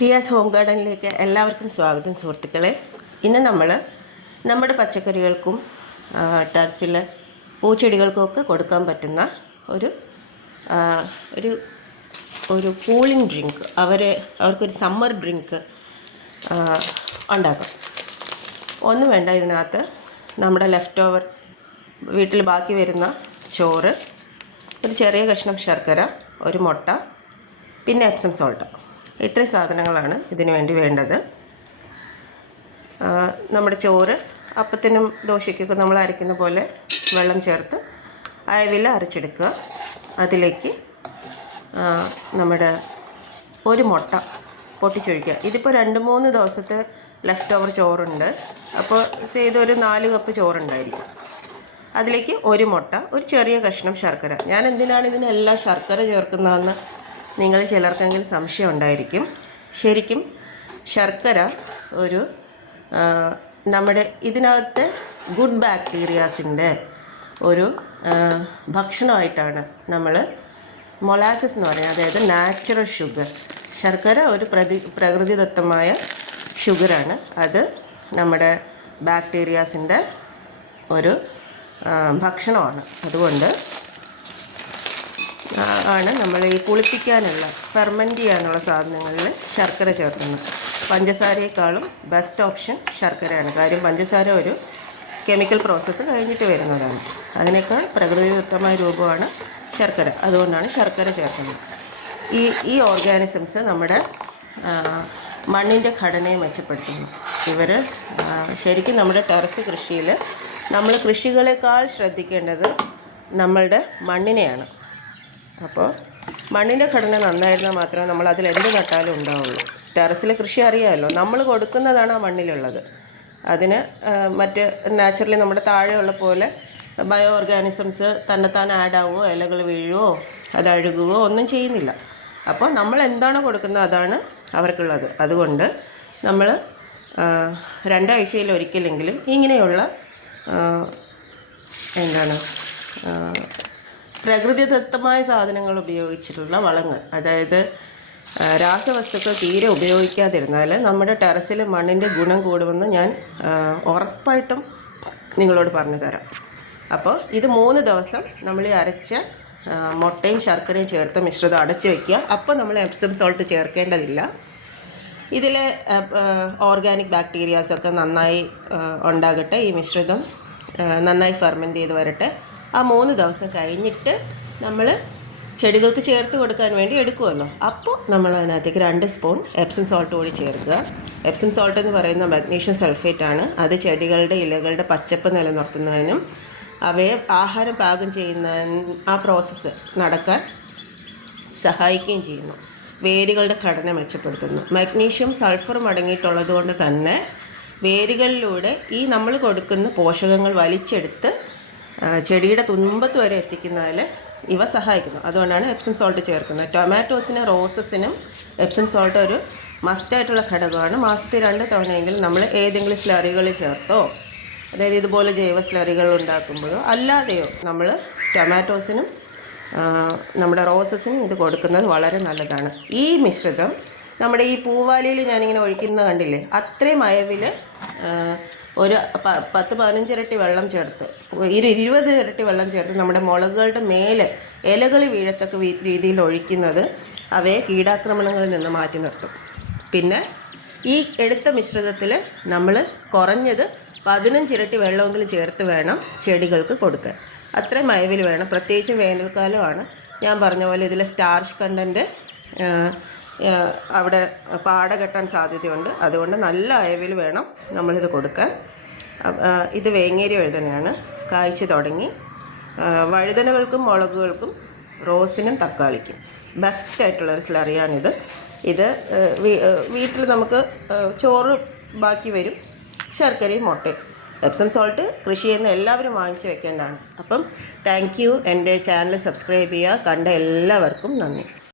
Priya's home ഗാർഡനിലേക്ക് എല്ലാവർക്കും സ്വാഗതം സുഹൃത്തുക്കളെ. ഇന്ന് നമ്മൾ നമ്മുടെ പച്ചക്കറികൾക്കും ടെറസിലെ പൂച്ചെടികൾക്കുമൊക്കെ കൊടുക്കാൻ പറ്റുന്ന ഒരു ഒരു ഒരു കൂളിംഗ് ഡ്രിങ്ക്, അവർക്കൊരു സമ്മർ ഡ്രിങ്ക് ഉണ്ടാക്കാം. ഒന്നും വേണ്ട, ഇതിനകത്ത് നമ്മുടെ ലെഫ്റ്റ് ഓവർ വീട്ടിൽ ബാക്കി വരുന്ന ചോറ്, ഒരു ചെറിയ കഷ്ണം ശർക്കര, ഒരു മുട്ട, പിന്നെ എപ്സം സോൾട്ട്. ഇത്രയും സാധനങ്ങളാണ് ഇതിനു വേണ്ടി വേണ്ടത്. നമ്മുടെ ചോറ് അപ്പത്തിനും ദോശയ്ക്കൊക്കെ നമ്മൾ അരയ്ക്കുന്ന പോലെ വെള്ളം ചേർത്ത് അയവിൽ അരച്ചെടുക്കുക. അതിലേക്ക് നമ്മുടെ ഒരു മുട്ട പൊട്ടിച്ചൊഴിക്കുക. ഇതിപ്പോൾ 2-3 ദിവസത്തെ ലെഫ്റ്റ് ഓവർ ചോറുണ്ട്. അപ്പോൾ ഇതൊരു 4 കപ്പ് ചോറുണ്ടായിരിക്കും. അതിലേക്ക് ഒരു മുട്ട, ഒരു ചെറിയ കഷ്ണം ശർക്കര. ഞാൻ എന്തിനാണ് ഇതിനെല്ലാം ശർക്കര ചേർക്കുന്നതെന്ന് നിങ്ങൾ ചിലർക്കെങ്കിലും സംശയം ഉണ്ടായിരിക്കും. ശരിക്കും ശർക്കര ഒരു നമ്മുടെ ഇതിനകത്തെ ഗുഡ് ബാക്ടീരിയാസിൻ്റെ ഒരു ഭക്ഷണമായിട്ടാണ് നമ്മൾ മൊളാസസ് എന്ന് പറയുന്നത്, അതായത് നാച്ചുറൽ ഷുഗർ. ശർക്കര ഒരു പ്രകൃതിദത്തമായ ഷുഗറാണ്. അത് നമ്മുടെ ബാക്ടീരിയാസിൻ്റെ ഒരു ഭക്ഷണമാണ്. അതുകൊണ്ട് ആണ് നമ്മൾ ഈ കുളിപ്പിക്കാനുള്ള, ഫെർമെൻറ്റ് ചെയ്യാനുള്ള സാധനങ്ങളിൽ ശർക്കര ചേർക്കുന്നത്. പഞ്ചസാരയേക്കാളും ബെസ്റ്റ് ഓപ്ഷൻ ശർക്കരയാണ്. കാര്യം പഞ്ചസാര ഒരു കെമിക്കൽ പ്രോസസ്സ് കഴിഞ്ഞിട്ട് വരുന്നതാണ്. അതിനേക്കാൾ പ്രകൃതിദത്തമായ രൂപമാണ് ശർക്കര. അതുകൊണ്ടാണ് ശർക്കര ചേർക്കുന്നത്. ഈ ഓർഗാനിസംസ് നമ്മുടെ മണ്ണിൻ്റെ ഘടനയെ മെച്ചപ്പെടുത്തുന്നു. ഇവർ ശരിക്കും നമ്മുടെ ടെറസ് കൃഷിയിൽ നമ്മൾ കൃഷികളെക്കാൾ ശ്രദ്ധിക്കേണ്ടത് നമ്മളുടെ മണ്ണിനെയാണ്. അപ്പോൾ മണ്ണിൻ്റെ ഘടന നന്നായിരുന്നാൽ മാത്രമേ നമ്മൾ അതിൽ എന്ത് നട്ടാലും ഉണ്ടാവുള്ളൂ. ടെറസിലെ കൃഷി അറിയാമല്ലോ, നമ്മൾ കൊടുക്കുന്നതാണ് ആ മണ്ണിലുള്ളത്. അതിന് മറ്റ് നാച്ചുറലി നമ്മുടെ താഴെയുള്ള പോലെ ബയോ ഓർഗാനിസംസ് തന്നെത്താൻ ആഡാവുമോ, ഇലകൾ വീഴുവോ, അത് അഴുകുകയോ ഒന്നും ചെയ്യുന്നില്ല. അപ്പോൾ നമ്മൾ എന്താണോ കൊടുക്കുന്നത് അതാണ് അവർക്കുള്ളത്. അതുകൊണ്ട് നമ്മൾ 2 ആഴ്ചയിൽ ഒരിക്കലെങ്കിലും ഇങ്ങനെയുള്ള പ്രകൃതിദത്തമായ സാധനങ്ങൾ ഉപയോഗിച്ചിട്ടുള്ള വളങ്ങൾ, അതായത് രാസവസ്തുക്കൾ തീരെ ഉപയോഗിക്കാതിരുന്നാൽ നമ്മുടെ ടെറസിൽ മണ്ണിൻ്റെ ഗുണം കൂടുമെന്ന് ഞാൻ ഉറപ്പായിട്ടും നിങ്ങളോട് പറഞ്ഞു തരാം. അപ്പോൾ ഇത് 3 ദിവസം നമ്മൾ ഈ അരച്ച മുട്ടയും ശർക്കരയും ചേർത്ത മിശ്രിതം അടച്ചു വയ്ക്കുക. അപ്പോൾ നമ്മൾ എപ്സം സോൾട്ട് ചേർക്കേണ്ടതില്ല. ഇതിലെ ഓർഗാനിക് ബാക്ടീരിയാസൊക്കെ നന്നായി ഉണ്ടാകട്ടെ. ഈ മിശ്രിതം നന്നായി ഫെർമെൻറ്റ് ചെയ്ത് വരട്ടെ. ആ 3 ദിവസം കഴിഞ്ഞിട്ട് നമ്മൾ ചെടികൾക്ക് ചേർത്ത് കൊടുക്കാൻ വേണ്ടി എടുക്കുമല്ലോ, അപ്പോൾ നമ്മൾ അതിനകത്തേക്ക് 2 സ്പൂൺ എപ്സം സോൾട്ട് കൂടി ചേർക്കുക. എപ്സം സോൾട്ട് എന്ന് പറയുന്ന മഗ്നീഷ്യം സൾഫേറ്റ് ആണ്. അത് ചെടികളുടെ ഇലകളുടെ പച്ചപ്പ് നിലനിർത്തുന്നതിനും അവയെ ആഹാരം പാകം ചെയ്യുന്ന ആ പ്രോസസ്സ് നടക്കാൻ സഹായിക്കുകയും ചെയ്യുന്നു. വേരുകളുടെ ഘടന മെച്ചപ്പെടുത്തുന്നു. മഗ്നീഷ്യം സൾഫറും അടങ്ങിയിട്ടുള്ളത് കൊണ്ട് തന്നെ വേരുകളിലൂടെ ഈ നമ്മൾ കൊടുക്കുന്ന പോഷകങ്ങൾ വലിച്ചെടുത്ത് ചെടിയുടെ തുമ്പത്ത് വരെ എത്തിക്കുന്നതിൽ ഇവ സഹായിക്കുന്നു. അതുകൊണ്ടാണ് എപ്സം സോൾട്ട് ചേർക്കുന്നത്. ടൊമാറ്റോസിനും റോസസിനും എപ്സം സോൾട്ട് ഒരു മസ്റ്റായിട്ടുള്ള ഘടകമാണ്. മാസത്തിൽ 2 തവണയെങ്കിലും നമ്മൾ ഏതെങ്കിലും സ്ലറികളിൽ ചേർത്തോ, അതായത് ഇതുപോലെ ജൈവ സ്ലറികൾ ഉണ്ടാക്കുമ്പോഴോ അല്ലാതെയോ നമ്മൾ ടൊമാറ്റോസിനും നമ്മുടെ റോസസിനും ഇത് കൊടുക്കുന്നത് വളരെ നല്ലതാണ്. ഈ മിശ്രിതം നമ്മുടെ ഈ പൂവാലിയിൽ ഞാനിങ്ങനെ ഒഴിക്കുന്നത് കണ്ടില്ലേ, അത്രയും അയവിൽ ഒരു 10-15 ഇരട്ടി വെള്ളം ചേർത്ത്, 20 ഇരട്ടി വെള്ളം ചേർത്ത് നമ്മുടെ മുളകുകളുടെ മേലെ ഇലകൾ വീഴത്തക്ക രീതിയിൽ ഒഴിക്കുന്നത് അവയെ കീടാക്രമണങ്ങളിൽ നിന്ന് മാറ്റി നിർത്തും. പിന്നെ ഈ എടുത്ത മിശ്രിതത്തിൽ നമ്മൾ കുറഞ്ഞത് 15 ഇരട്ടി വെള്ളമെങ്കിലും ചേർത്ത് വേണം ചെടികൾക്ക് കൊടുക്കാൻ. അത്രയും അയവിൽ വേണം. പ്രത്യേകിച്ചും വേനൽക്കാലമാണ്. ഞാൻ പറഞ്ഞ പോലെ ഇതിലെ സ്റ്റാർച്ച് കണ്ടൻറ്റ് അവിടെ പാട കെട്ടാൻ സാധ്യതയുണ്ട്. അതുകൊണ്ട് നല്ല അയവിൽ വേണം നമ്മളിത് കൊടുക്കാൻ. ഇത് വേങ്ങേരി വഴുതനയാണ്. കായ്ച്ചു തുടങ്ങി. വഴുതനകൾക്കും മുളകുകൾക്കും റോസിനും തക്കാളിക്കും ബെസ്റ്റായിട്ടുള്ളൊരു സ്ലറിയാണിത്. ഇത് വീട്ടിൽ നമുക്ക് ചോറ് ബാക്കി വരും, ശർക്കരയും മുട്ടയും. എപ്സം സോൾട്ട് കൃഷി ചെയ്യുന്ന എല്ലാവരും വാങ്ങിച്ച് വെക്കേണ്ടതാണ്. അപ്പം താങ്ക് യു. എൻ്റെ ചാനൽ സബ്സ്ക്രൈബ് ചെയ്യുക. കണ്ട എല്ലാവർക്കും നന്ദി.